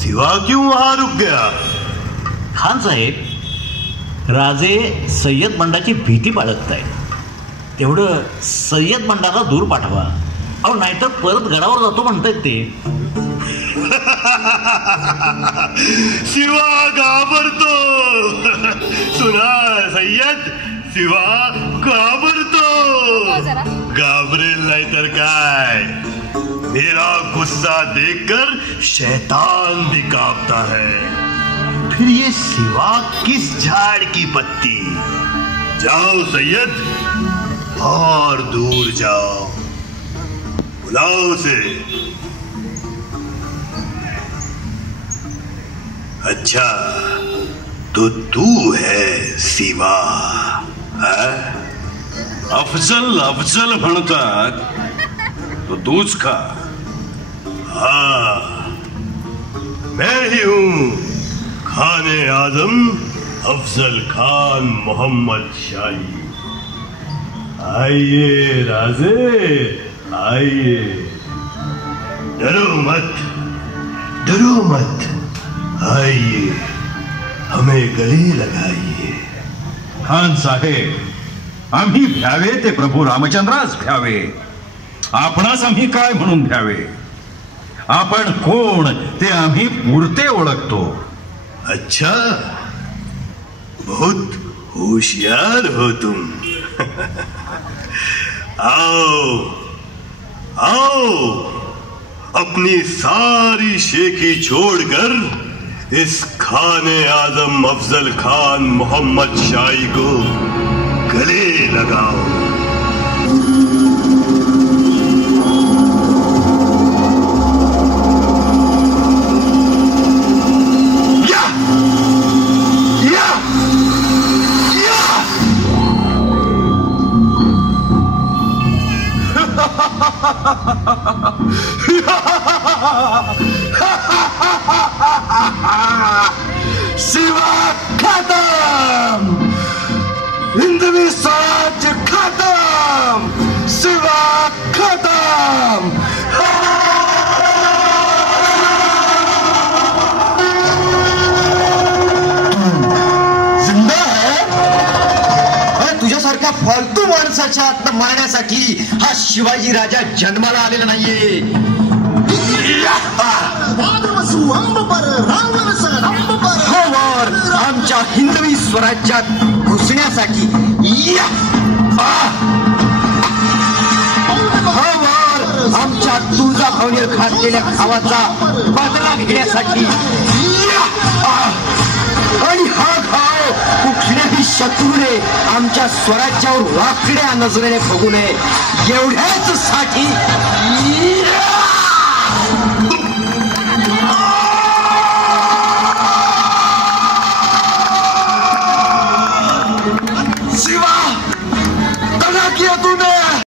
सिवा क्यों वहां रुक गया? खान साहेब, राजे सय्यद बंडाची भीती बाळगतायत. तेवढं सय्यद बंडाला दूर पाठवा. अहो नाहीतर परत गडावर जातो म्हणतायत ते. शिवा घाबरतो. सुना सय्यद, शिवा घाबरतो. घाबरेल नाही तर काय. मेरा गुस्सा देखकर शैतान भी कांपता है. फिर ये सिवा किस झाड़ की पत्ती. जाओ सैयद, और दूर जाओ, बुलाओ उसे. अच्छा, तो तू है सिवा? अफजल अफजल म्हणतात, तो तूच का? हाँ, मैं ही हूं, खाने आजम अफजल खान मोहम्मद शाही. आइए राजे, आइए. डरो मत, डरो मत. आइए, हमें गले लगाइए. खान साहेब, आम्ही भ्यावे ते प्रभू रामचंद्रास भ्यावे. आपणास आम्ही काय म्हणून भ्यावे? आपण कोण ते आम्ही पुरते ओळखतो. अच्छा, बहुत होशियार हो तुम. आओ आओ, अपनी सारी शेखी छोड़कर इस खाने आजम अफजल खान मोहम्मद शाही को गले लगाओ. सिवा खत्म, हिंदवी स्वराज्य खत्म, सिवा खत्म. जिंदा है? तुझ्यासारख्या फालतू माणसाच्या आत्मा मारण्यासाठी हा शिवाजी राजा जन्माला आलेला नाहीये. आमच्या हिंदवी स्वराज्यात घुसण्यासाठी आमच्या तुळजा भावनेर घातलेल्या खावाचा बदला घेण्यासाठी. आणि हा घाव कुठल्याही शत्रूने आमच्या स्वराज्यावर वाकड्या नजरेने बघू नये एवढ्याच साठी